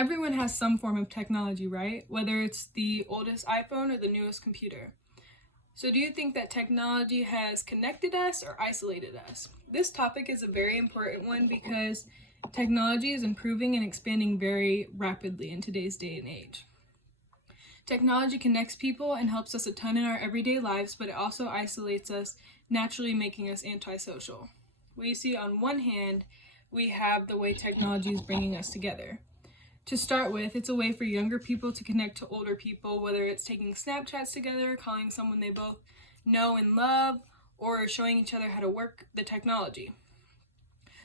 Everyone has some form of technology, right? Whether it's the oldest iPhone or the newest computer. So do you think that technology has connected us or isolated us? This topic is a very important one because technology is improving and expanding very rapidly in today's day and age. Technology connects people and helps us a ton in our everyday lives, but it also isolates us, naturally making us antisocial. We see on one hand, we have the way technology is bringing us together. To start with, it's a way for younger people to connect to older people, whether it's taking Snapchats together, calling someone they both know and love, or showing each other how to work the technology.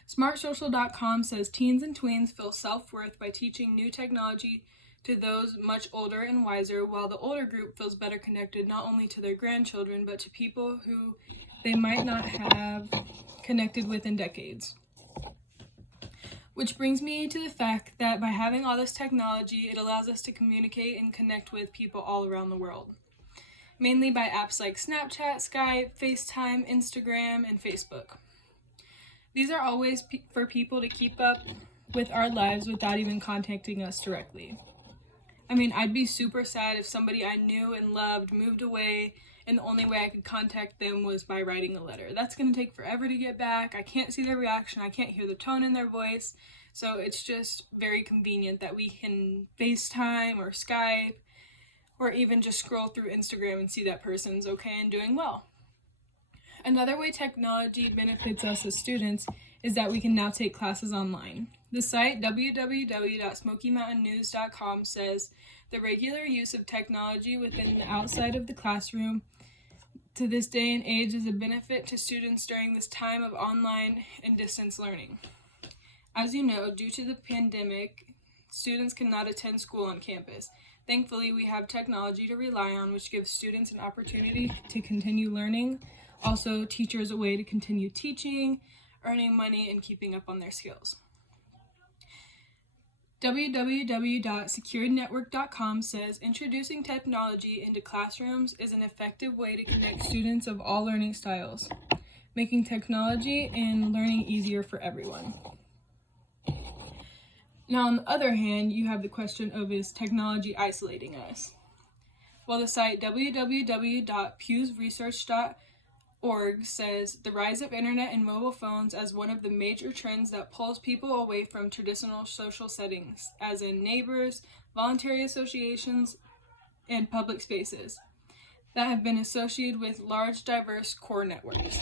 SmartSocial.com says teens and tweens feel self-worth by teaching new technology to those much older and wiser, while the older group feels better connected not only to their grandchildren, but to people who they might not have connected with in decades. Which brings me to the fact that by having all this technology, it allows us to communicate and connect with people all around the world. Mainly by apps like Snapchat, Skype, FaceTime, Instagram, and Facebook. These are always for people to keep up with our lives without even contacting us directly. I mean, I'd be super sad if somebody I knew and loved moved away and the only way I could contact them was by writing a letter. That's going to take forever to get back. I can't see their reaction. I can't hear the tone in their voice. So it's just very convenient that we can FaceTime or Skype or even just scroll through Instagram and see that person's okay and doing well. Another way technology benefits us as students is that we can now take classes online. The site www.smokeymountainnews.com says the regular use of technology within and outside of the classroom to this day and age is a benefit to students during this time of online and distance learning. As you know, due to the pandemic, students cannot attend school on campus. Thankfully, we have technology to rely on, which gives students an opportunity to continue learning, also teachers a way to continue teaching, earning money, and keeping up on their skills. www.securednetwork.com says introducing technology into classrooms is an effective way to connect students of all learning styles, making technology and learning easier for everyone. Now, on the other hand, you have the question of, is technology isolating us? Well, the site www.pewsresearch.org says the rise of internet and mobile phones as one of the major trends that pulls people away from traditional social settings, as in neighbors, voluntary associations, and public spaces that have been associated with large, diverse core networks.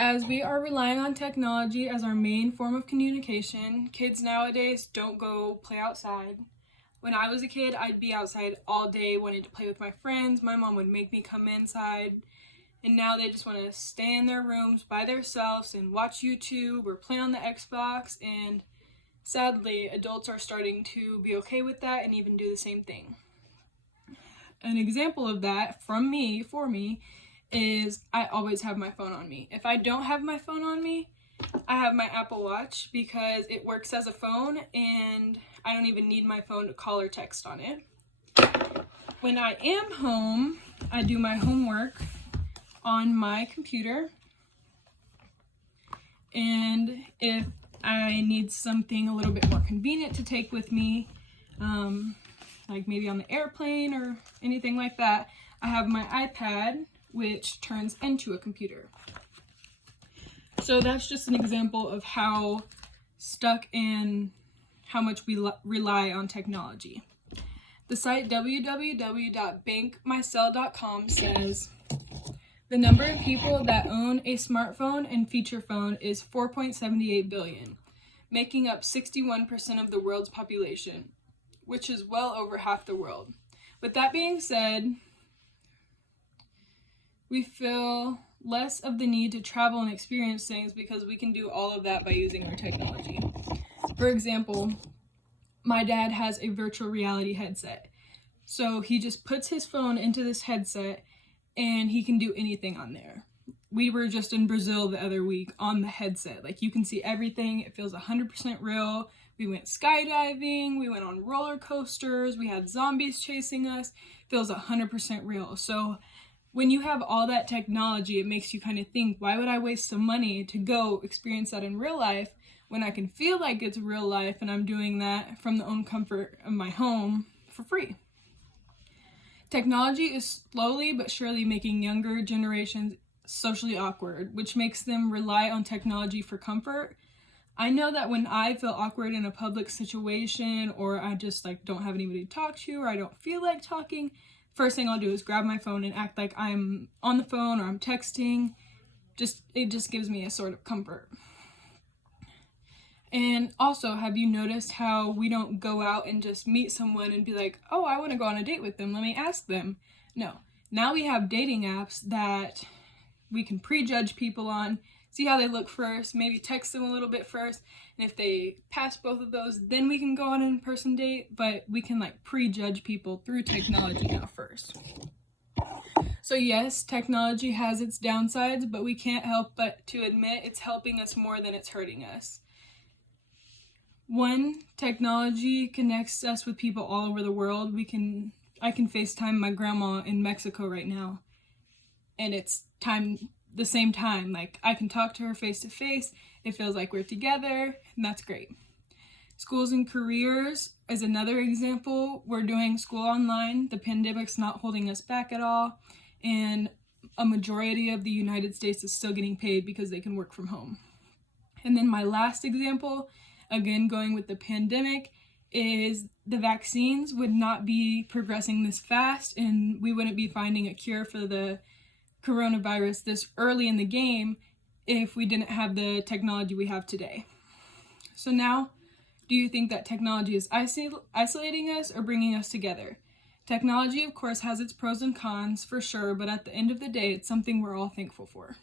As we are relying on technology as our main form of communication, kids nowadays don't go play outside. When I was a kid, I'd be outside all day, wanting to play with my friends. My mom would make me come inside. And now they just want to stay in their rooms by themselves and watch YouTube or play on the Xbox. And sadly, adults are starting to be okay with that and even do the same thing. An example of that for me, is I always have my phone on me. If I don't have my phone on me, I have my Apple Watch because it works as a phone and I don't even need my phone to call or text on it. When I am home, I do my homework on my computer. And if I need something a little bit more convenient to take with me, like maybe on the airplane or anything like that, I have my iPad, which turns into a computer. So that's just an example of how stuck and how much we rely on technology. The site www.bankmycell.com says the number of people that own a smartphone and feature phone is 4.78 billion, making up 61% of the world's population, which is well over half the world. With that being said, we feel less of the need to travel and experience things because we can do all of that by using our technology. For example, my dad has a virtual reality headset. So he just puts his phone into this headset and he can do anything on there. We were just in Brazil the other week on the headset. Like, you can see everything. It feels 100% real. We went skydiving. We went on roller coasters. We had zombies chasing us. It feels 100% real. So when you have all that technology, it makes you kind of think, why would I waste some money to go experience that in real life when I can feel like it's real life and I'm doing that from the own comfort of my home for free. Technology is slowly but surely making younger generations socially awkward, which makes them rely on technology for comfort. I know that when I feel awkward in a public situation, or I just don't have anybody to talk to, or I don't feel like talking, first thing I'll do is grab my phone and act like I'm on the phone or I'm texting. It just gives me a sort of comfort. And also, have you noticed how we don't go out and just meet someone and be like, oh, I want to go on a date with them, let me ask them? No. Now we have dating apps that we can prejudge people on, see how they look first, maybe text them a little bit first, and if they pass both of those, then we can go on an in-person date, but we can prejudge people through technology now first. So yes, technology has its downsides, but we can't help but to admit it's helping us more than it's hurting us. One, technology connects us with people all over the world. I can FaceTime my grandma in Mexico right now, and it's the same time. I can talk to her face to face. It feels like we're together, and that's great. Schools and careers is another example. We're doing school online. The pandemic's not holding us back at all, and a majority of the United States is still getting paid because they can work from home. And then my last example, again going with the pandemic, is the vaccines would not be progressing this fast, and we wouldn't be finding a cure for the coronavirus this early in the game if we didn't have the technology we have today. So now, do you think that technology is isolating us or bringing us together? Technology, of course, has its pros and cons for sure, but at the end of the day, it's something we're all thankful for.